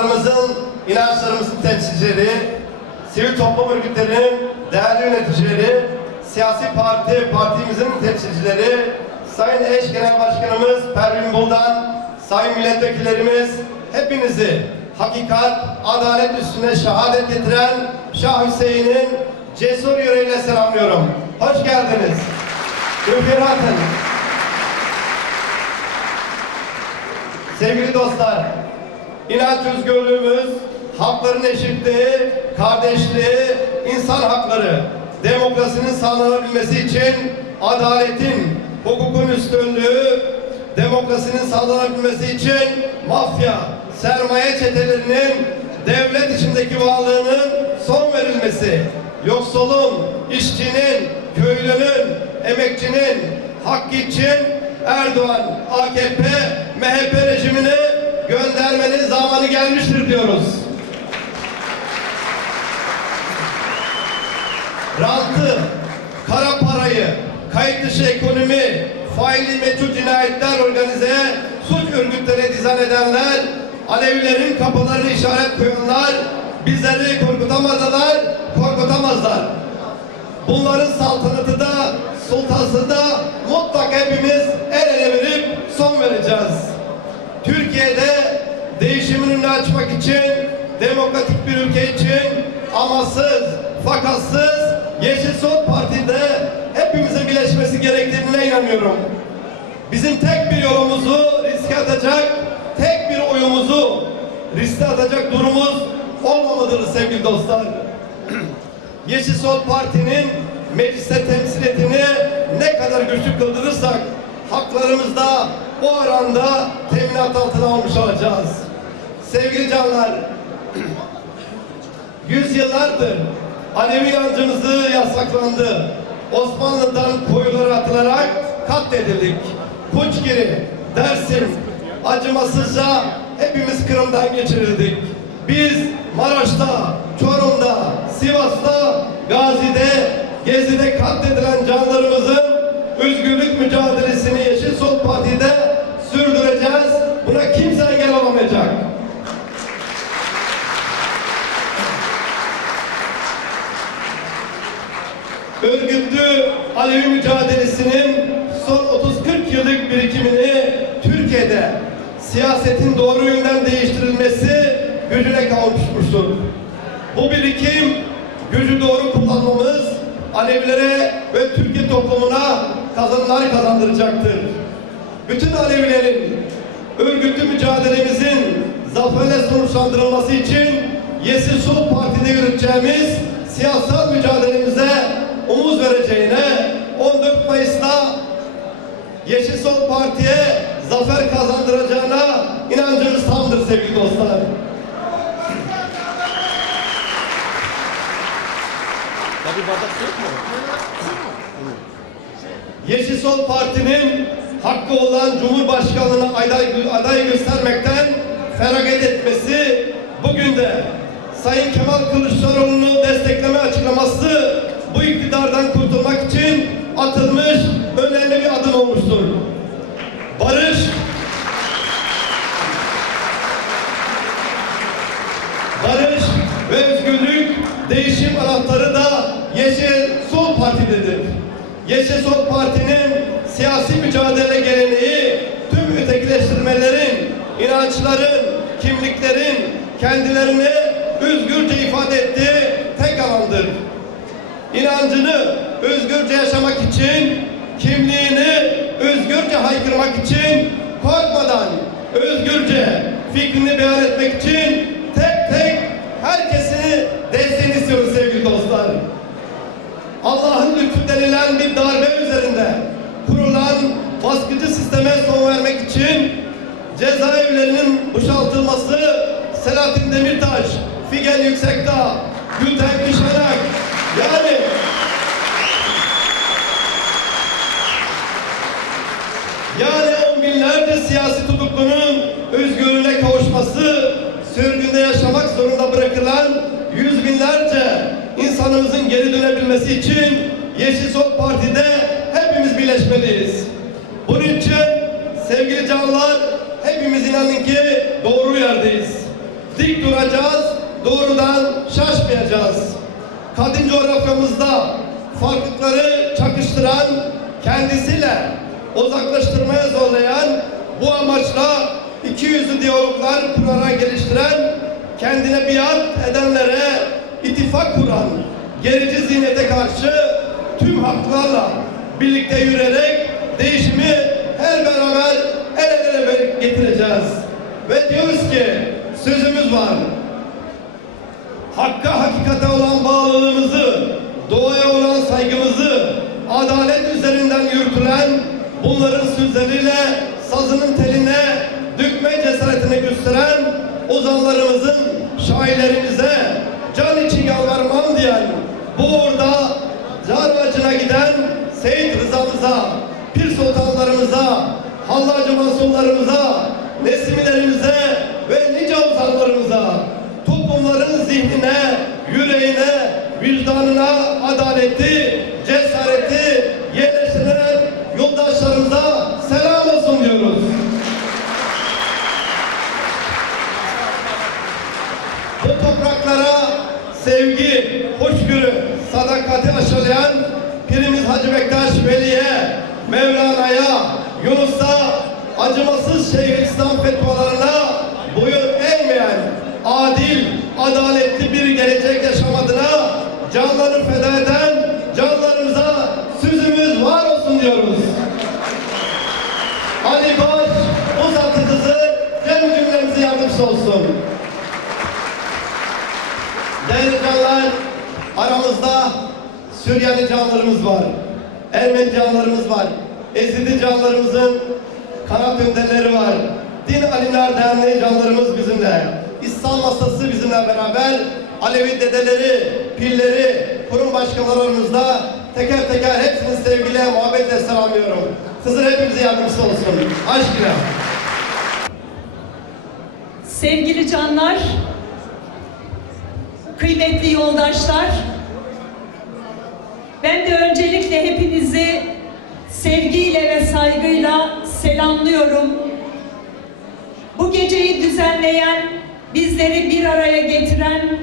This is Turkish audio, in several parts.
halklarımızın, inançlarımızın temsilcileri, sivil toplum örgütlerinin değerli yöneticileri, siyasi parti, partimizin temsilcileri, Sayın Eş Genel Başkanımız Pervin Buldan, Sayın Milletvekillerimiz, hepinizi hakikat, adalet üstüne şehadet getiren Şah Hüseyin'in cesur yüreğiyle selamlıyorum. Hoş geldiniz. Müferaten. Sevgili dostlar, inanç özgürlüğümüz, hakların eşitliği, kardeşliği, insan hakları, demokrasinin sağlanabilmesi için adaletin, hukukun üstünlüğü, demokrasinin sağlanabilmesi için mafya, sermaye çetelerinin devlet içindeki varlığının son verilmesi, yoksulun, işçinin, köylünün, emekçinin hakkı için Erdoğan, AKP, MHP rejimini göndermenin zamanı gelmiştir diyoruz. Rantı, kara parayı, kayıt dışı ekonomi, faili meçhul cinayetler organize, suç örgütlerine dizayn edenler, Alevilerin kapılarını işaret koyanlar, bizleri korkutamadılar, korkutamazlar. Bunların saltanatı da, sultası da mutlak hepimiz el ele verip son vereceğiz. Türkiye'de değişimin önünü açmak için, demokratik bir ülke için amasız, fakatsız Yeşil Sol Parti'de hepimizin birleşmesi gerektiğine inanıyorum. Bizim tek bir yolumuzu riske atacak, tek bir oyumuzu riske atacak durumumuz olmamalıdır sevgili dostlar. Yeşil Sol Parti'nin mecliste temsiliyetini ne kadar güçlü kıldırırsak haklarımızda o oranda teminat altına almış olacağız. Sevgili canlar, yüzyıllardır Alevi inancımızı yasaklandı. Osmanlı'dan koyulara atılarak katledildik. Puçgiri, Dersim, acımasızca hepimiz Kırım'dan geçirildik. Biz Maraş'ta, Çorum'da, Sivas'ta, Gazi'de, Gezi'de katledilen canlarımızın özgürlük mücadelesini Yeşil Sol Parti'de Alevi mücadelesinin son 30-40 yıllık birikimini Türkiye'de siyasetin doğru yönden değiştirilmesi gücüne kavuşmuştur. Bu birikim gücü doğru kullanmamız Alevilere ve Türkiye toplumuna kazanımlar kazandıracaktır. Bütün Alevilerin örgütlü mücadelemizin zaferle sonuçlandırılması için Yeşil Sol Parti'de yürüteceğimiz siyasal mücadelemize omuz vereceğine 14 Mayıs'ta Yeşil Sol Parti'ye zafer kazandıracağına inancımız tamdır sevgili dostlar. Tabii bardak yok mu? Yeşil Sol Parti'nin hakkı olan Cumhurbaşkanlığına aday, aday göstermekten feragat etmesi bugün de Sayın Kemal Kılıçdaroğlu'nu destekleme açıklaması bu iktidardan kurtulmak için atılmış önemli bir adım olmuştur. Barış, barış ve özgürlük değişim anahtarı da Yeşil Sol Parti'dedir. Yeşil Sol Parti'nin siyasi mücadele geleneği tüm ötekileştirmelerin, inançların, kimliklerin kendilerini özgürce ifade ettiği tek alandır. İnancını özgürce yaşamak için, kimliğini özgürce haykırmak için, korkmadan özgürce fikrini beyan etmek için tek tek herkesini desteğini istiyoruz sevgili dostlar. Allah'ın lütfu denilen bir darbe üzerinde kurulan baskıcı sisteme son vermek için cezaevlerinin boşaltılması Selahattin Demirtaş, Figen Yüksekdağ, Gülten Kışanak yani yani on binlerce siyasi tutuklunun özgürlüğüne kavuşması, sürgünde yaşamak zorunda bırakılan yüz binlerce insanımızın geri dönebilmesi için Yeşil Sol Parti'de hepimiz birleşmeliyiz. Bunun için sevgili canlar hepimiz inanın ki doğru yerdeyiz. dik duracağız, doğrudan şaşmayacağız. Kadın coğrafyamızda farklılıkları çakıştıran, kendisiyle uzaklaştırmaya zorlayan, bu amaçla iki yüzlü diyaloglar kurarak geliştiren, kendine biat edenlere ittifak kuran, gerici zihniyete karşı tüm haklarla birlikte yürüyerek değişimi her beraber el ele getireceğiz. Ve diyoruz ki sözümüz var. Hakka hakikate olan bağlılığımızı, doğaya olan saygımızı, adalet üzerinden yürütülen bunların sözleriyle sazının teline dökme cesaretini gösteren ozanlarımızın şairlerimize can için yalvarmam diyen bu uğurda car ağacına giden Seyit Rıza'mıza, Pir Sultanlarımıza, Hallacı Mansurlarımıza, Nesimilerimize ve nice ozanlarımıza zihnine, yüreğine, vicdanına adaleti, cesareti yerleştiren yoldaşlarımıza selam olsun diyoruz. Bu topraklara sevgi, hoşgörü, sadakati aşılayan Pirimiz Hacı Bektaş Veli'ye, Mevlana'ya, Yunus'a, acımasız Şeyhülislam fetvalarına boyun eğmeyen, adil, adaletli bir gelecek yaşam adına canlarını feda eden canlarımıza sözümüz var olsun diyoruz. Ali Baş, uzatıcısı, cem cümlemize yardımcısı olsun. Değerli canlar, aramızda Süryani canlarımız var. Ermeni canlarımız var. Ezidi canlarımızın kanat önderleri var. Din Alimler Derneği canlarımız bizimle. İslam masası bizimle beraber. Alevi dedeleri, pilleri, kurum başkanlarımızda teker teker hepsini sevgiyle, muhabbetle selamlıyorum. Hızır hepimize yardımcısı olsun. Aşkına. Sevgili canlar, kıymetli yoldaşlar, ben de öncelikle hepinizi sevgiyle ve saygıyla selamlıyorum. Bu geceyi düzenleyen, bizleri bir araya getiren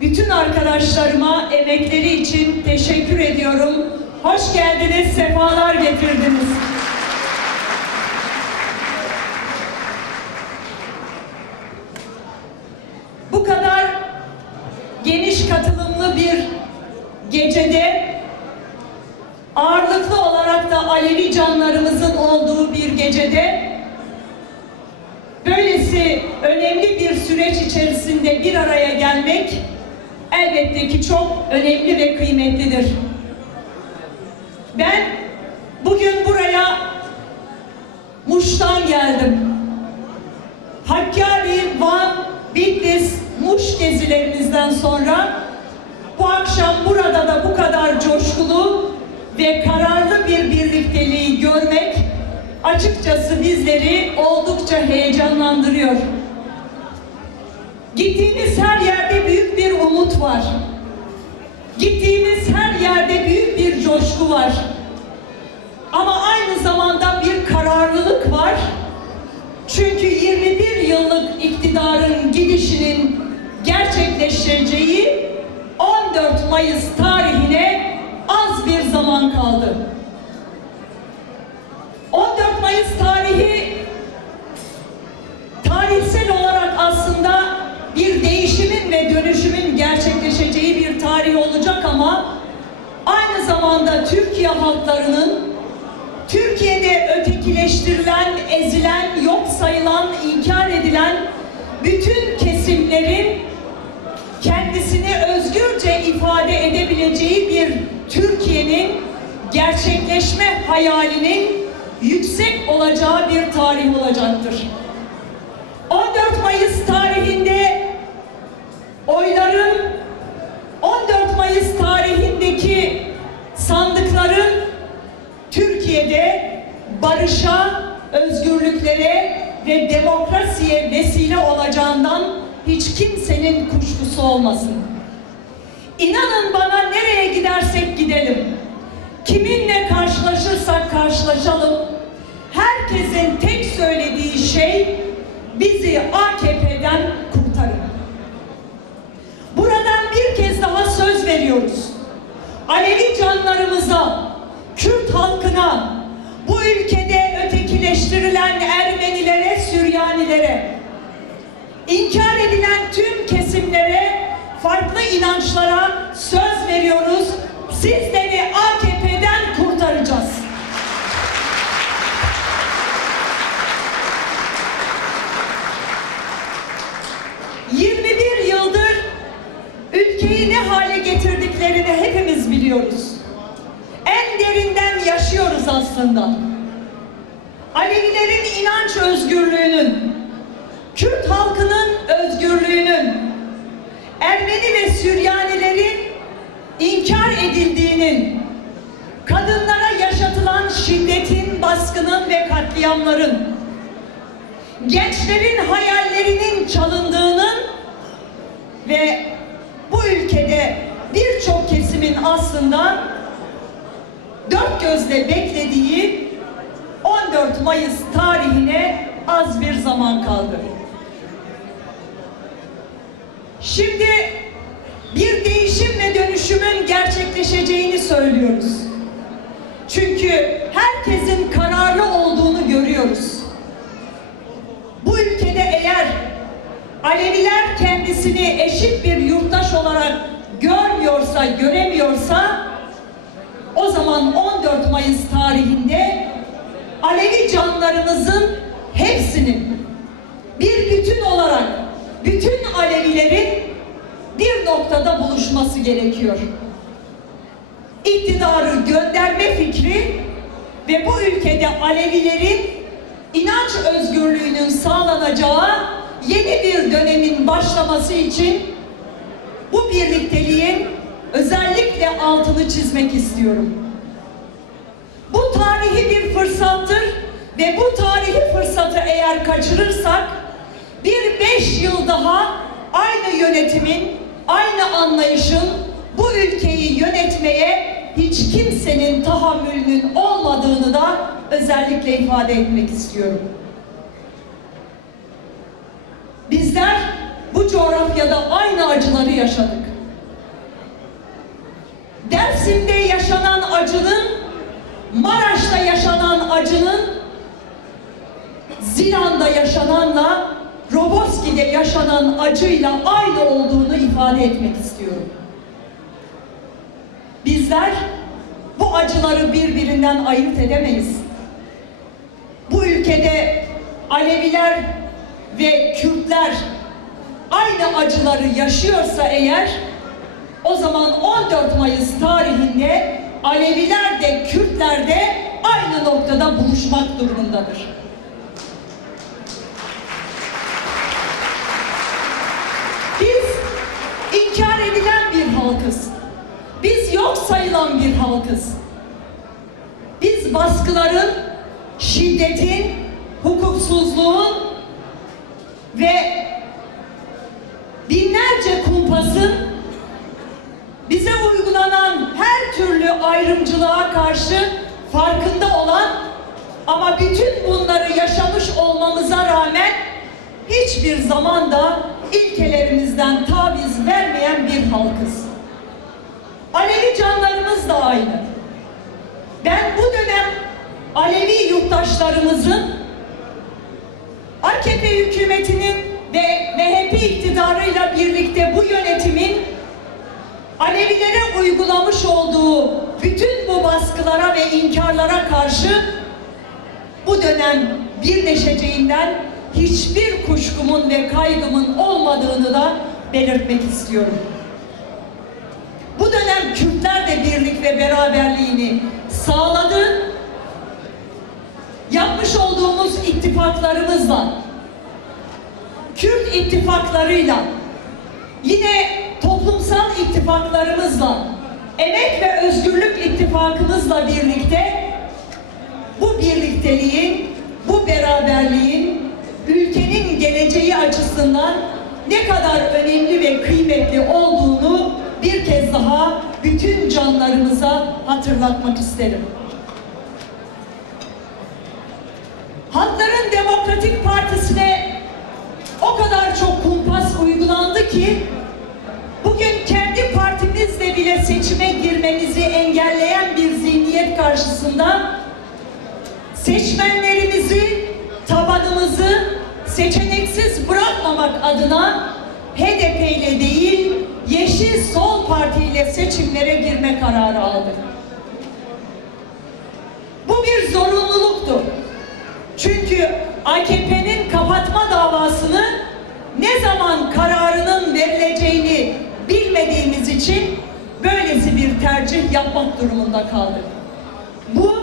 bütün arkadaşlarıma emekleri için teşekkür ediyorum. Hoş geldiniz, sefalar getirdiniz. Bu kadar geniş katılımlı bir gecede ağırlıklı olarak da Alevi canlarımızın olduğu bir gecede böylesi önemli süreç içerisinde bir araya gelmek elbette ki çok önemli ve kıymetlidir. Ben bugün buraya Muş'tan geldim. Hakkari, Van, Bitlis, Muş gezilerimizden sonra bu akşam burada da bu kadar coşkulu ve kararlı bir birlikteliği görmek açıkçası bizleri oldukça heyecanlandırıyor. Gittiğimiz her yerde büyük bir umut var. Gittiğimiz her yerde büyük bir coşku var. Ama aynı zamanda bir kararlılık var. Çünkü 21 yıllık iktidarın gidişinin gerçekleşeceği 14 Mayıs tarihine az bir zaman kaldı. 14 Mayıs tarihi tarihsel olarak aslında bir değişimin ve dönüşümün gerçekleşeceği bir tarih olacak ama aynı zamanda Türkiye halklarının Türkiye'de ötekileştirilen, ezilen, yok sayılan, inkar edilen bütün kesimlerin kendisini özgürce ifade edebileceği bir Türkiye'nin gerçekleşme hayalinin yüksek olacağı bir tarih olacaktır. 14 Mayıs tarihinde oyların 14 Mayıs tarihindeki sandıkların Türkiye'de barışa, özgürlüklere ve demokrasiye vesile olacağından hiç kimsenin kuşkusu olmasın. İnanın bana nereye gidersek gidelim, kiminle karşılaşırsak karşılaşalım, herkesin tek söylediği şey bizi AKP'den ediyoruz. Alevi canlarımıza, Kürt halkına, bu ülkede ötekileştirilen Ermenilere, Süryanilere, inkar edilen tüm kesimlere, farklı inançlara söz veriyoruz. Sizleri AKP aslında dört gözle beklediği 14 Mayıs tarihine az bir zaman kaldı. Şimdi bir değişim ve dönüşümün gerçekleşeceğini söylüyoruz. Çünkü herkesin kararlı olduğunu görüyoruz. Bu ülkede eğer Aleviler kendisini eşit bir yurttaş olarak görmüyorsa, göremiyorsa o zaman 14 Mayıs tarihinde Alevi canlarımızın hepsinin bir bütün olarak bütün Alevilerin bir noktada buluşması gerekiyor. İktidarı gönderme fikri ve bu ülkede Alevilerin inanç özgürlüğünün sağlanacağı yeni bir dönemin başlaması için bu birlikteliğin özellikle altını çizmek istiyorum. Bu tarihi bir fırsattır ve bu tarihi fırsatı eğer kaçırırsak bir beş yıl daha aynı yönetimin, aynı anlayışın bu ülkeyi yönetmeye hiç kimsenin tahammülünün olmadığını da özellikle ifade etmek istiyorum. Bizler bu coğrafyada aynı acıları yaşadık. Dersim'de yaşanan acının, Maraş'ta yaşanan acının, Zilan'da yaşananla, Roboski'de yaşanan acıyla aynı olduğunu ifade etmek istiyorum. Bizler bu acıları birbirinden ayırt edemeyiz. Bu ülkede Aleviler ve Kürtler aynı acıları yaşıyorsa eğer o zaman 14 Mayıs tarihinde Aleviler de Kürtler de aynı noktada buluşmak durumundadır. Biz inkar edilen bir halkız. Biz yok sayılan bir halkız. Biz baskıların, şiddetin, hukuksuzluğun ve binlerce kumpasın bize uygulanan her türlü ayrımcılığa karşı farkında olan ama bütün bunları yaşamış olmamıza rağmen hiçbir zamanda ilkelerimizden taviz vermeyen bir halkız. Alevi canlarımız da aynı. Ben bu dönem Alevi yurttaşlarımızın AKP hükümetinin ve MHP iktidarıyla birlikte bu yönetimin Alevilere uygulamış olduğu bütün bu baskılara ve inkarlara karşı bu dönem birleşeceğinden hiçbir kuşkumun ve kaygımın olmadığını da belirtmek istiyorum. Bu dönem Kürtler de birlik ve beraberliğini sağladı. Yapmış olduğumuz ittifaklarımızla, Kürt ittifaklarıyla, yine toplumsal ittifaklarımızla, Emek ve Özgürlük ittifakımızla birlikte bu birlikteliğin, bu beraberliğin ülkenin geleceği açısından ne kadar önemli ve kıymetli olduğunu bir kez daha bütün canlarımıza hatırlatmak isterim. Halkların Demokratik Partisi'ne o kadar çok kumpas uygulandı ki bile seçime girmemizi engelleyen karşısında seçmenlerimizi, tabanımızı seçeneksiz bırakmamak adına HDP ile değil, Yeşil Sol Parti ile seçimlere girme kararı aldık. Bu bir zorunluluktu. Çünkü AKP'nin kapatma davasını ne zaman kararının verileceğini bilmediğimiz için böylesi bir tercih yapmak durumunda kaldık. Bu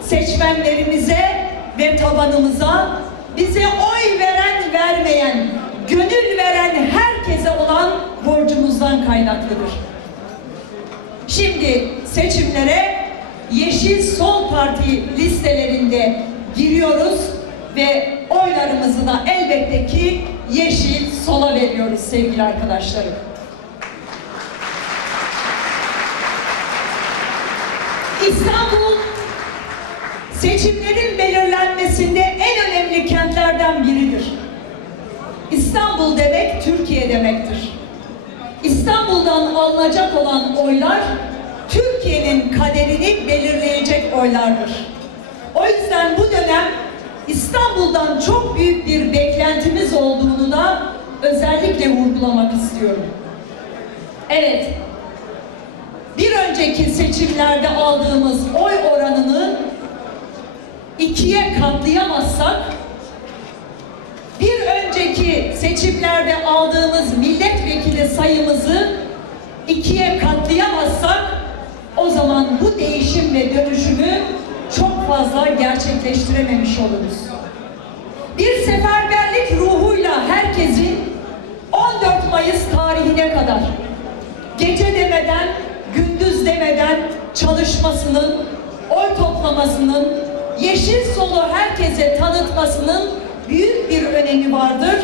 seçmenlerimize ve tabanımıza bize oy veren vermeyen, gönül veren herkese olan borcumuzdan kaynaklıdır. Şimdi seçimlere Yeşil Sol Parti listelerinde giriyoruz ve oylarımızı da elbette ki Yeşil Sol'a veriyoruz sevgili arkadaşlarım. İstanbul seçimlerin belirlenmesinde en önemli kentlerden biridir. İstanbul demek Türkiye demektir. İstanbul'dan alınacak olan oylar Türkiye'nin kaderini belirleyecek oylardır. O yüzden bu dönem İstanbul'dan çok büyük bir beklentimiz olduğunu da özellikle vurgulamak istiyorum. Evet, önceki seçimlerde aldığımız oy oranını ikiye katlayamazsak bir önceki seçimlerde aldığımız milletvekili sayımızı ikiye katlayamazsak o zaman bu değişim ve dönüşümü çok fazla gerçekleştirememiş oluruz. Bir seferberlik ruhuyla herkesin 14 Mayıs tarihine kadar gece demeden, gündüz demeden çalışmasının, oy toplamasının, yeşil solu herkese tanıtmasının büyük bir önemi vardır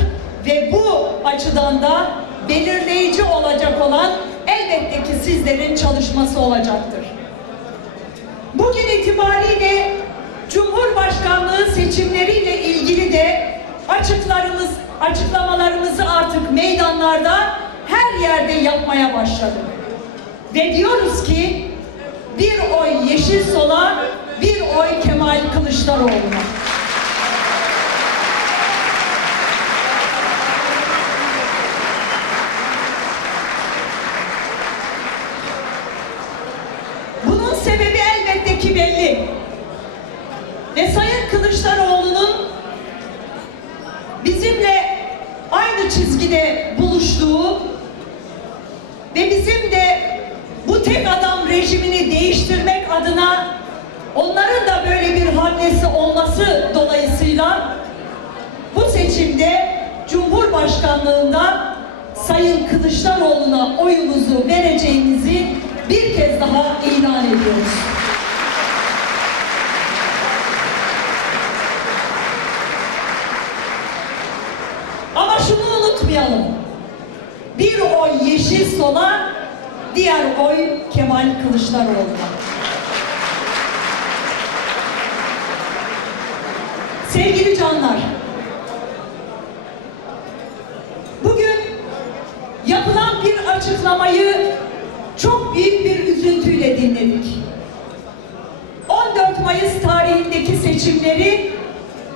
ve bu açıdan da belirleyici olacak olan elbette ki sizlerin çalışması olacaktır. Bugün itibariyle Cumhurbaşkanlığı seçimleriyle ilgili de açıklarımız, açıklamalarımızı artık meydanlarda her yerde yapmaya başladık. Ve diyoruz ki bir oy Yeşil Sol'a, bir oy Kemal Kılıçdaroğlu'na. Bunun sebebi elbette ki belli. Ve Sayın Kılıçdaroğlu'nun bizimle aynı çizgide buluştuğu ve bizim de bu tek adam rejimini değiştirmek adına onların da böyle bir hamlesi olması dolayısıyla bu seçimde Cumhurbaşkanlığında Sayın Kılıçdaroğlu'na oyumuzu vereceğimizi bir kez daha ilan ediyoruz. Ama şunu unutmayalım. Bir oy Yeşil Sol'a, diğer oy Kemal Kılıçdaroğlu'na. Sevgili canlar, bugün yapılan bir açıklamayı çok büyük bir üzüntüyle dinledik. 14 Mayıs tarihindeki seçimleri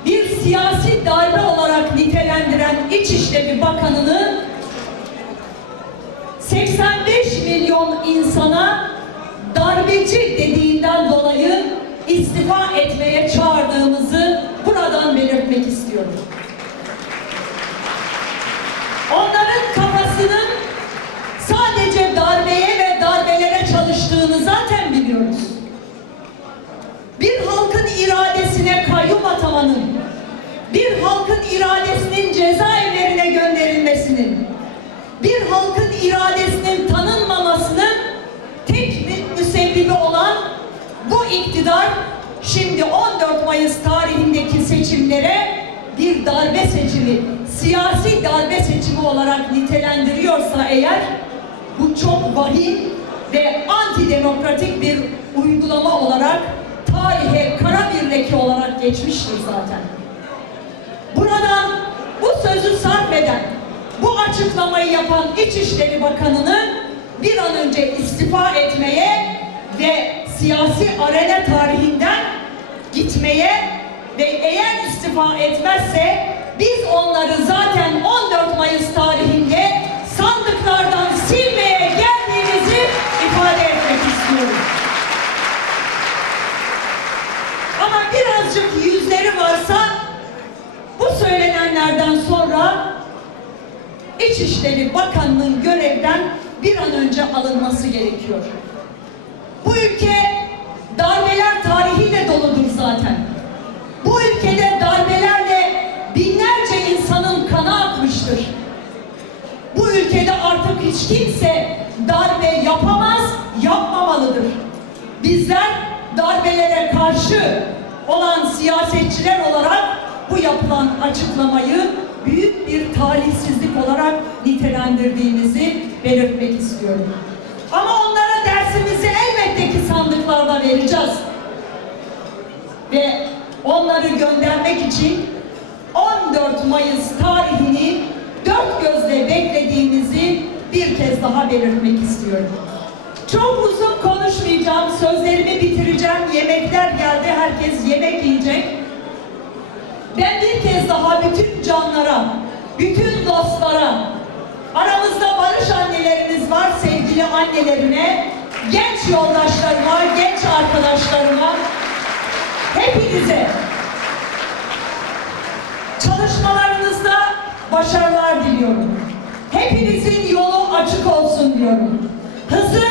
bir siyasi darbe olarak nitelendiren İçişleri Bakanı'nı 85 milyon insana darbeci dediğinden dolayı istifa etmeye çağırdığımızı buradan belirtmek istiyorum. Onların kafasının sadece darbeye ve darbelere çalıştığını zaten biliyoruz. Bir halkın iradesine kayyum atamanın, bir halkın iradesinin cezaevlerine gönderilmesinin, bir halkın iradesinin tanınmamasının tek mü- müsebbibi olan bu iktidar şimdi 14 Mayıs tarihindeki seçimlere bir darbe seçimi, siyasi darbe seçimi olarak nitelendiriyorsa eğer bu çok vahim ve antidemokratik bir uygulama olarak tarihe kara bir leke olarak geçmiştir zaten. Buradan bu sözü sarf eden, bu açıklamayı yapan İçişleri Bakanı'nı bir an önce istifa etmeye ve siyasi arena tarihinden gitmeye ve eğer istifa etmezse biz onları zaten 14 Mayıs tarihinde sandıklardan silmeye geldiğimizi ifade etmek istiyorum. Ama birazcık yüzleri varsa bu söylenenlerden sonra İçişleri Bakanlığı'nın görevden bir an önce alınması gerekiyor. Bu ülke darbeler tarihiyle doludur zaten. Bu ülkede darbelerle binlerce insanın kanı akmıştır. Bu ülkede artık hiç kimse darbe yapamaz, yapmamalıdır. Bizler darbelere karşı olan siyasetçiler olarak bu yapılan açıklamayı büyük bir talihsizlik olarak nitelendirdiğimizi belirtmek istiyorum. Ama onlara dersimizi elbette ki sandıklarda vereceğiz. Ve onları göndermek için 14 Mayıs tarihini dört gözle beklediğimizi bir kez daha belirtmek istiyorum. Çok uzun konuşmayacağım, sözlerimi bitireceğim. Yemekler geldi, herkes yemek yiyecek. Ben bir kez daha bütün canlara, bütün dostlara, aramızda barış annelerimiz var, sevgili annelerine, genç yoldaşlarıma, genç arkadaşlarıma, hepinize çalışmalarınızda başarılar diliyorum. Hepinizin yolu açık olsun diyorum. Hızır